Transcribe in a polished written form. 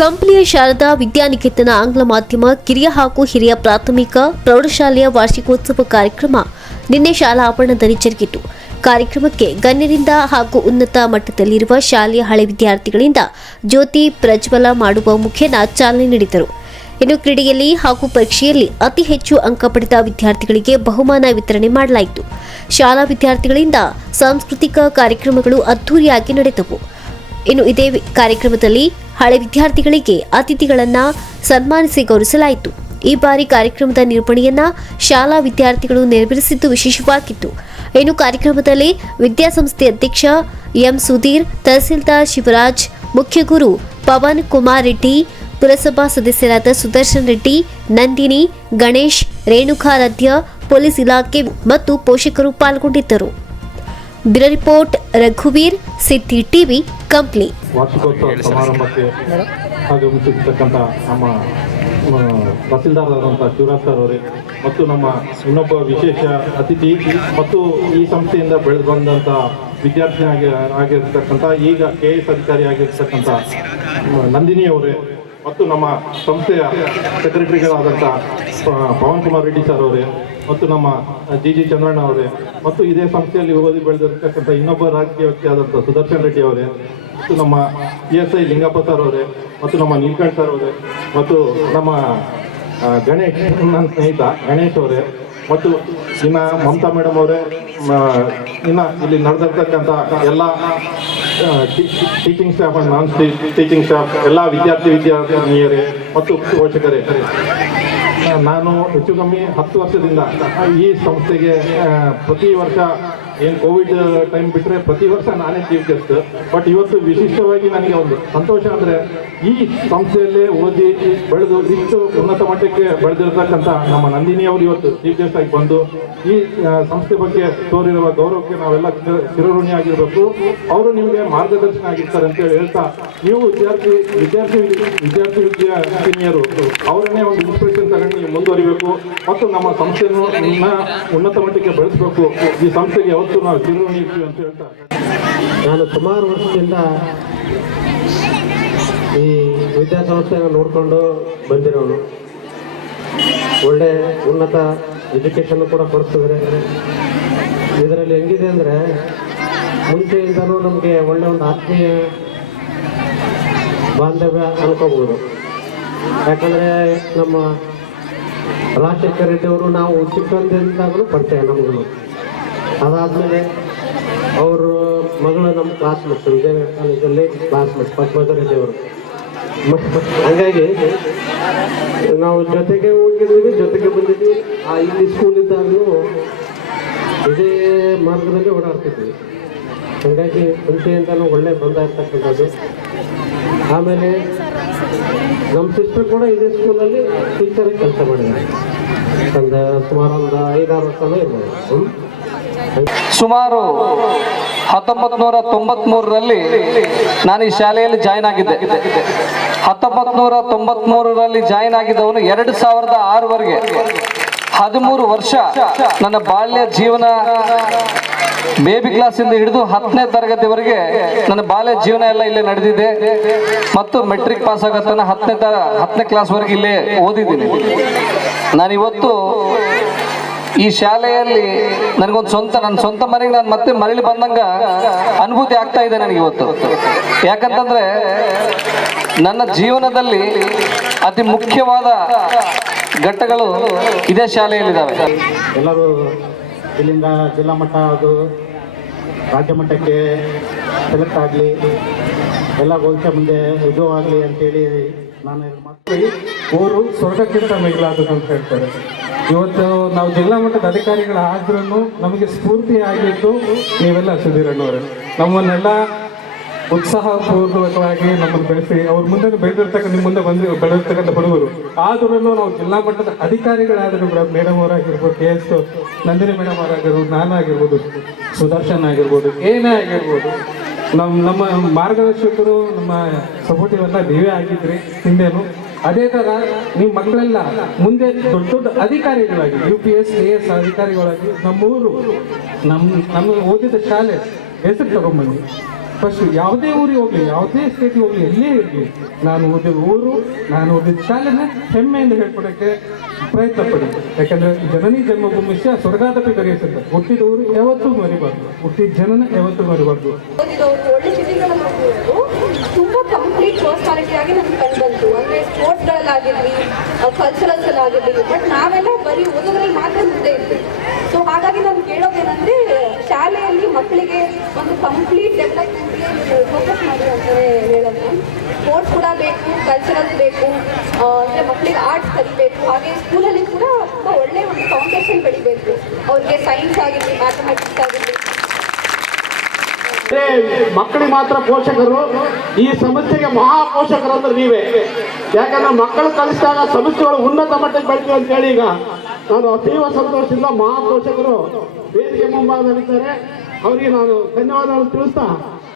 ಕಂಪ್ಲಿಯ ಶಾರದಾ ವಿದ್ಯಾನಿಕೇತನ ಆಂಗ್ಲ ಮಾಧ್ಯಮ ಕಿರಿಯ ಹಾಗೂ ಹಿರಿಯ ಪ್ರಾಥಮಿಕ ಪ್ರೌಢಶಾಲೆಯ ವಾರ್ಷಿಕೋತ್ಸವ ಕಾರ್ಯಕ್ರಮ ನಿನ್ನೆ ಶಾಲಾ ಆವರಣದಲ್ಲಿ ಜರುಗಿತು. ಕಾರ್ಯಕ್ರಮಕ್ಕೆ ಗಣ್ಯರಿಂದ ಹಾಗೂ ಉನ್ನತ ಮಟ್ಟದಲ್ಲಿರುವ ಶಾಲೆಯ ಹಳೆ ವಿದ್ಯಾರ್ಥಿಗಳಿಂದ ಜ್ಯೋತಿ ಪ್ರಜ್ವಲ ಮಾಡುವ ಮುಖೇನ ಚಾಲನೆ ನೀಡಿದರು. ಇನ್ನು ಕ್ರೀಡೆಯಲ್ಲಿ ಹಾಗೂ ಪರೀಕ್ಷೆಯಲ್ಲಿ ಅತಿ ಹೆಚ್ಚು ಅಂಕ ಪಡೆದ ವಿದ್ಯಾರ್ಥಿಗಳಿಗೆ ಬಹುಮಾನ ವಿತರಣೆ ಮಾಡಲಾಯಿತು. ಶಾಲಾ ವಿದ್ಯಾರ್ಥಿಗಳಿಂದ ಸಾಂಸ್ಕೃತಿಕ ಕಾರ್ಯಕ್ರಮಗಳು ಅದ್ದೂರಿಯಾಗಿ ನಡೆದವು. ಇನ್ನು ಇದೇ ಕಾರ್ಯಕ್ರಮದಲ್ಲಿ ಹಳೆ ವಿದ್ಯಾರ್ಥಿಗಳಿಗೆ ಅತಿಥಿಗಳನ್ನು ಸನ್ಮಾನಿಸಿ ಗೌರವಿಸಲಾಯಿತು. ಈ ಬಾರಿ ಕಾರ್ಯಕ್ರಮದ ನಿರೂಪಣೆಯನ್ನ ಶಾಲಾ ವಿದ್ಯಾರ್ಥಿಗಳು ನೆರವೇರಿಸಿದ್ದು ವಿಶೇಷವಾಗಿತ್ತು. ಇನ್ನು ಕಾರ್ಯಕ್ರಮದಲ್ಲಿ ವಿದ್ಯಾಸಂಸ್ಥೆ ಅಧ್ಯಕ್ಷ ಎಂ ಸುಧೀರ್, ತಹಸೀಲ್ದಾರ್ ಶಿವರಾಜ್, ಮುಖ್ಯ ಗುರು ಪವನ್ ಕುಮಾರ್ ರೆಡ್ಡಿ, ಪುರಸಭಾ ಸದಸ್ಯರಾದ ಸುದರ್ಶನ್ ರೆಡ್ಡಿ, ನಂದಿನಿ, ಗಣೇಶ್, ರೇಣುಕಾರಾಧ್ಯ, ಪೊಲೀಸ್ ಇಲಾಖೆ ಮತ್ತು ಪೋಷಕರು ಪಾಲ್ಗೊಂಡಿದ್ದರು. ಬ್ಯೂರೋ ರಿಪೋರ್ಟ್ ರಘುವೀರ್, ಸಿದ್ದಿ ಟಿವಿ, ಕಂಪ್ಲಿ. ವಾರ್ಷಿಕೋತ್ಸವ ಸಮಾರಂಭಕ್ಕೆ ಆಗಮಿಸಿರ್ತಕ್ಕಂಥ ನಮ್ಮ ತಹಸೀಲ್ದಾರರಾದಂಥ ಶಿವರಾಜ್ ಸರ್ ಅವರೇ ಮತ್ತು ನಮ್ಮ ಇನ್ನೊಬ್ಬ ವಿಶೇಷ ಅತಿಥಿ ಮತ್ತು ಈ ಸಂಸ್ಥೆಯಿಂದ ಬೆಳೆದು ಬಂದಂಥ ವಿದ್ಯಾರ್ಥಿ ಆಗಿರ್ತಕ್ಕಂಥ ಈಗ KS ಅಧಿಕಾರಿ ಆಗಿರ್ತಕ್ಕಂಥ ನಂದಿನಿ ಅವರೇ ಮತ್ತು ನಮ್ಮ ಸಂಸ್ಥೆಯ ಸೆಕ್ರೆಟರಿಗಳಾದಂಥ ಪವನ್ ಕುಮಾರ್ ರೆಡ್ಡಿ ಸರ್ ಅವರೇ ಮತ್ತು ನಮ್ಮ GG ಚಂದ್ರಣ್ಣ ಅವರೇ ಮತ್ತು ಇದೇ ಸಂಸ್ಥೆಯಲ್ಲಿ ಓದಿ ಬೆಳೆದಿರ್ತಕ್ಕಂಥ ಇನ್ನೊಬ್ಬ ರಾಜಕೀಯ ವ್ಯಕ್ತಿ ಆದಂಥ ಸುದರ್ಶನ್ ರೆಡ್ಡಿ ಅವರೇ ಮತ್ತು ನಮ್ಮ PSI ಲಿಂಗಪ್ಪ ಸರ್ ಅವರೇ ಮತ್ತು ನಮ್ಮ ನೀಲ್ಕಂಠ್ ಸರ್ ಅವರೇ ಮತ್ತು ನಮ್ಮ ಗಣೇಶ್, ನನ್ನ ಸ್ನೇಹಿತ ಗಣೇಶ್ ಅವರೇ ಮತ್ತು ಇನ್ನು ಮಮತಾ ಮೇಡಮ್ ಅವರೇ, ಇನ್ನು ಇಲ್ಲಿ ನಡೆದಿರ್ತಕ್ಕಂಥ ಎಲ್ಲ teaching staff and non teaching staff, ಎಲ್ಲ ವಿದ್ಯಾರ್ಥಿನಿಯರೇ ಮತ್ತು ಪೋಷಕರೇ, ನಾನು ಹೆಚ್ಚು ಕಮ್ಮಿ 10 ವರ್ಷದಿಂದ ಈ ಸಂಸ್ಥೆಗೆ ಪ್ರತಿ ವರ್ಷ ಏನು ಕೋವಿಡ್ ಟೈಮ್ ಬಿಟ್ಟರೆ ಪ್ರತಿ ವರ್ಷ ನಾನೇ ಚೀಫ್ ಗೆಸ್ಟ್. ಬಟ್ ಇವತ್ತು ವಿಶಿಷ್ಟವಾಗಿ ನನಗೆ ಒಂದು ಸಂತೋಷ ಅಂದರೆ ಈ ಸಂಸ್ಥೆಯಲ್ಲೇ ಓದಿ ಬೆಳೆದು ಇಷ್ಟು ಉನ್ನತ ಮಟ್ಟಕ್ಕೆ ಬೆಳೆದಿರತಕ್ಕಂಥ ನಮ್ಮ ನಂದಿನಿ ಅವರು ಇವತ್ತು ಚೀಫ್ ಗೆಸ್ಟ್ ಆಗಿ ಬಂದು ಈ ಸಂಸ್ಥೆ ಬಗ್ಗೆ ತೋರಿರುವ ಗೌರವಕ್ಕೆ ನಾವೆಲ್ಲ ಚಿರಋಣಿಯಾಗಿರಬೇಕು. ಅವರು ನಿಮಗೆ ಮಾರ್ಗದರ್ಶನ ಆಗಿರ್ತಾರೆ ಅಂತೇಳಿ ಹೇಳ್ತಾ, ನೀವು ವಿದ್ಯಾರ್ಥಿನಿಯರು ಅವರನ್ನೇ ಒಂದು ಇನ್ಸ್ಪಿರೇಷನ್ ತಗೊಂಡು ನೀವು ಮುಂದುವರಿಬೇಕು ಮತ್ತು ನಮ್ಮ ಸಂಸ್ಥೆಯನ್ನು ಉನ್ನತ ಮಟ್ಟಕ್ಕೆ ಬೆಳೆಸಬೇಕು. ಈ ಸಂಸ್ಥೆಗೆ ಯಾವತ್ತೂ ನಾವು ಚಿರಋಣಿ ಇರ್ತೀವಿ ಅಂತ ಹೇಳ್ತಾ, ನಾನು ಸುಮಾರು ವರ್ಷದಿಂದ ಈ ವಿದ್ಯಾಸಂಸ್ಥೆಯನ್ನು ನೋಡಿಕೊಂಡು ಬಂದಿರೋನು. ಒಳ್ಳೆ ಉನ್ನತ ಎಜುಕೇಷನ್ ಕೂಡ ಕೊಡಿಸಿದ್ರೆ ಇದರಲ್ಲಿ ಹೆಂಗಿದೆ ಅಂದರೆ ಮುಂಚೆಯಿಂದಲೂ ನಮಗೆ ಒಳ್ಳೆ ಒಂದು ಆತ್ಮೀಯ ಬಾಂಧವ್ಯ ಅನ್ಕೋಬೋದು. ಯಾಕಂದರೆ ನಮ್ಮ ರಾಜಶೇಖರ ರೆಡ್ಡಿ ಅವರು ನಾವು ಚಿಕ್ಕಂದಿಂದಾಗಲೂ ಪರಿಚಯ ನಮಗೂ. ಅದಾದಮೇಲೆ ಅವರು ಮಗಳು ನಮ್ಮ ಕ್ಲಾಸ್ಮೇಟ್, ವಿಜಯನಗರ ಕಾಲೇಜಲ್ಲಿ ಕ್ಲಾಸ್ಮೇಟ್ ಪದ್ಮಜ ರೆಡ್ಡಿ ಅವರು. ಹಾಗಾಗಿ ನಾವು ಜೊತೆಗೆ ಹೋಗಿದ್ದೀವಿ, ಜೊತೆಗೆ ಬಂದಿದ್ವಿ. ಇಲ್ಲಿ ಸ್ಕೂಲ್ ಇದ್ದಾಗಲೂ ಇದೇ ಮಾರ್ಗದಲ್ಲಿ ಓಡಾಡ್ತಿದ್ವಿ. ಹಾಗಾಗಿ ಮುಂಚೆಯಿಂದಲೂ ಒಳ್ಳೆ ಬಂದ ಇರ್ತಕ್ಕಂಥದ್ದು. ಆಮೇಲೆ ನಮ್ಮ ಸಿಸ್ಟರ್ ಕೂಡ ಇದೇ ಸ್ಕೂಲಲ್ಲಿ ಟೀಚರಾಗಿ ಕೆಲಸ ಮಾಡಿದ್ದಾರೆ. ಸುಮಾರು ಒಂದು 5-6 ವರ್ಷನೂ ಇರ್ಬೋದು. ಸುಮಾರು 1993ರಲ್ಲಿ ನಾನು ಈ ಶಾಲೆಯಲ್ಲಿ ಜಾಯ್ನ್ ಆಗಿದ್ದೆ. 1993ರಲ್ಲಿ ಜಾಯ್ನ್ ಆಗಿದ್ದವನು 2006ವರೆಗೆ 13 ವರ್ಷ ನನ್ನ ಬಾಲ್ಯ ಜೀವನ, ಬೇಬಿ ಕ್ಲಾಸಿಂದ ಹಿಡಿದು 10ನೇ ತರಗತಿವರೆಗೆ ನನ್ನ ಬಾಲ್ಯ ಜೀವನ ಎಲ್ಲ ಇಲ್ಲೇ ನಡೆದಿದೆ. ಮತ್ತು ಮೆಟ್ರಿಕ್ ಪಾಸ್ ಆಗತ್ತನ 10ನೇ ಕ್ಲಾಸ್ವರೆಗೆ ಇಲ್ಲೇ ಓದಿದ್ದೀನಿ. ನಾನಿವತ್ತು ಈ ಶಾಲೆಯಲ್ಲಿ ನನಗೊಂದು ನನ್ನ ಸ್ವಂತ ಮನೆಗೆ ನಾನು ಮತ್ತೆ ಮರಳಿ ಬಂದಂಗ ಅನುಭೂತಿ ಆಗ್ತಾ ಇದೆ ನನಗೆ ಇವತ್ತು. ಯಾಕಂತಂದ್ರೆ ನನ್ನ ಜೀವನದಲ್ಲಿ ಅತಿ ಮುಖ್ಯವಾದ ಘಟ್ಟಗಳು ಇದೇ ಶಾಲೆಯಲ್ಲಿದ್ದಾವೆ. ಎಲ್ಲರೂ ಇಲ್ಲಿಂದ ಜಿಲ್ಲಾ ಮಟ್ಟ ಅದು ರಾಜ್ಯ ಮಟ್ಟಕ್ಕೆ ಸೆಲೆಕ್ಟ್ ಆಗಲಿ, ಎಲ್ಲ ಭವಿಷ್ಯ ಮುಂದೆ ಇದು ಆಗಲಿ ಅಂತೇಳಿ ನಾನು ಅವರು ಸ್ವರ್ಗಕ್ಕಿಂತ ಮಿಗಿಲಾದದ್ದು ಅಂತ ಹೇಳ್ತಾರೆ. ಇವತ್ತು ನಾವು ಜಿಲ್ಲಾ ಮಟ್ಟದ ಅಧಿಕಾರಿಗಳಾದ್ರೂ ನಮಗೆ ಸ್ಫೂರ್ತಿ ಆಗಿದ್ದು ನೀವೆಲ್ಲ ಸುಧೀರಣ್ಣವರೇ. ನಮ್ಮನ್ನೆಲ್ಲ ಉತ್ಸಾಹಪೂರ್ವಕವಾಗಿ ನಮ್ಮನ್ನು ಬೆಳೆಸಿ ಅವ್ರ ಮುಂದೆ ಬೆಳೆದಿರ್ತಕ್ಕಂಥ ನಿಮ್ಮ ಮುಂದೆ ಬೆಳೆದಿರ್ತಕ್ಕಂಥ ಹುಡುಗರು ಆದ್ರೂ ನಾವು ಜಿಲ್ಲಾ ಮಟ್ಟದ ಅಧಿಕಾರಿಗಳಾದರೂ ಕೂಡ ಮೇಡಮ್ ಅವರಾಗಿರ್ಬೋದು, KS ನಂದಿನಿ ಮೇಡಮ್ ಅವರಾಗಿರ್ಬೋದು, ನಾನಾಗಿರ್ಬೋದು, ಸುದರ್ಶನ್ ಆಗಿರ್ಬೋದು, ಏನೇ ಆಗಿರ್ಬೋದು, ನಮ್ಮ ಮಾರ್ಗದರ್ಶಕರು, ನಮ್ಮ ಸಪೋರ್ಟಿವ್ ಎಲ್ಲ ನೀವೇ ಆಗಿದ್ರಿ ಹಿಂದೇನು. ಅದೇ ಥರ ನಿಮ್ಮ ಮಕ್ಕಳೆಲ್ಲ ಮುಂದೆ ದೊಡ್ಡ ದೊಡ್ಡ ಅಧಿಕಾರಿಗಳಾಗಿ UPS KS ಅಧಿಕಾರಿಗಳಾಗಿ ನಮ್ಮೂರು ನಮ್ಮ ಓದಿದ ಶಾಲೆ ಹೆಸರು ತಗೊಂಬಂದು ಫಸ್ಟ್ ಯಾವುದೇ ಊರಿಗೆ ಹೋಗಲಿ, ಯಾವುದೇ ಸ್ಟೇಟಿಗೆ ಹೋಗಲಿ, ಎಲ್ಲೇ ಇರಲಿ, ನಾನು ಓದಿದ ಊರು, ನಾನು ಓದಿದ ಶಾಲೆನ ಹೆಮ್ಮೆಯಿಂದ ಹೇಳ್ಕೊಡೋಕ್ಕೆ ಪ್ರಯತ್ನ ಪಡಿ. ಯಾಕಂದ್ರೆ ಜನನಿ ಜನ್ಮಭೂಮಿಷ್ಯ ಸ್ವರ್ಗಾದಪಿ ಗರಿಸಿದ್ದ. ಹುಟ್ಟಿದ ಊರು ಯಾವತ್ತೂ ಮರಿಬಾರ್ದು, ಹುಟ್ಟಿದ ಜನನ ಯಾವತ್ತೂ ಮರಿಬಾರ್ದು. ಒಳ್ಳೆ ಚಿತ್ರಗಳ ಮಕ್ಕಳು ತುಂಬಾ ಕಂಪ್ಲೀಟ್ ಪರ್ಸನಾಲಿಟಿ ಆಗಿ ನಮ್ಗೆ ಕಂಡುಬಂತು. ಅಂದ್ರೆ ಸ್ಪೋರ್ಟ್ಸ್ಗಳಲ್ಲಾಗಿರ್ಲಿ, ಕಲ್ಚರಲ್ಸ್ ಆಗಿರ್ಲಿ, ಬಟ್ ನಾವೆಲ್ಲ ಬರೀ ಓದೋದ್ರಲ್ಲಿ ಮಾತ್ರ ಮುಂದೆ ಇದ್ವಿ. ಸೊ ಹಾಗಾಗಿ ನಾನು ಕೇಳೋದೇನಂದ್ರೆ ಶಾಲೆಯಲ್ಲಿ ಮಕ್ಕಳಿಗೆ ಒಂದು ಕಂಪ್ಲೀಟ್ ಡೆವಲಪ್ಮೆಂಟ್ಗೆ ಫೋಕಸ್ ಮಾಡಿ ಅಂತಾನೆ ಹೇಳೋದು. ಸ್ಪೋರ್ಟ್ಸ್ ಕೂಡ ಬೇಕು, ಕಲ್ಚರಲ್ಸ್ ಬೇಕು, ಅಂದರೆ ಮಕ್ಕಳಿಗೆ ಆರ್ಟ್ಸ್ ಕಲಿಬೇಕು. ಹಾಗೆ ಸ್ಕೂಲಲ್ಲಿ ಕೂಡ ತುಂಬ ಒಳ್ಳೆಯ ಒಂದು ಫೌಂಡೇಶನ್ ಬೆಳಿಬೇಕು. ಅವ್ರಿಗೆ ಸೈನ್ಸ್ ಆಗಿರಲಿ, ಮ್ಯಾಥಮೆಟಿಕ್ಸ್ ಆಗಿರಲಿ. ಮಕ್ಕಳಿಗೆ ಮಾತ್ರ ಪೋಷಕರು, ಈ ಸಮಸ್ಯೆಗೆ ಮಹಾ ಪೋಷಕರು ಅಂದ್ರೆ ನೀವೇ. ಯಾಕಂದ್ರೆ ಮಕ್ಕಳು ಕಲಿಸಿದಾಗ ಸಮಸ್ಯೆಗಳು ಉನ್ನತ ಮಟ್ಟಕ್ಕೆ ಬೆಳಿತೀವಿ ಅಂತ ಹೇಳಿ ಈಗ ನಾನು ಅತೀವ ಸಂತೋಷದಿಂದ ಮಹಾ ಪೋಷಕರು ವೇದಿಕೆ ಮುಂಭಾಗದಲ್ಲಿದ್ದಾರೆ. ಅವರಿಗೆ ನಾನು ಧನ್ಯವಾದಗಳನ್ನು ತಿಳಿಸ್ತಾ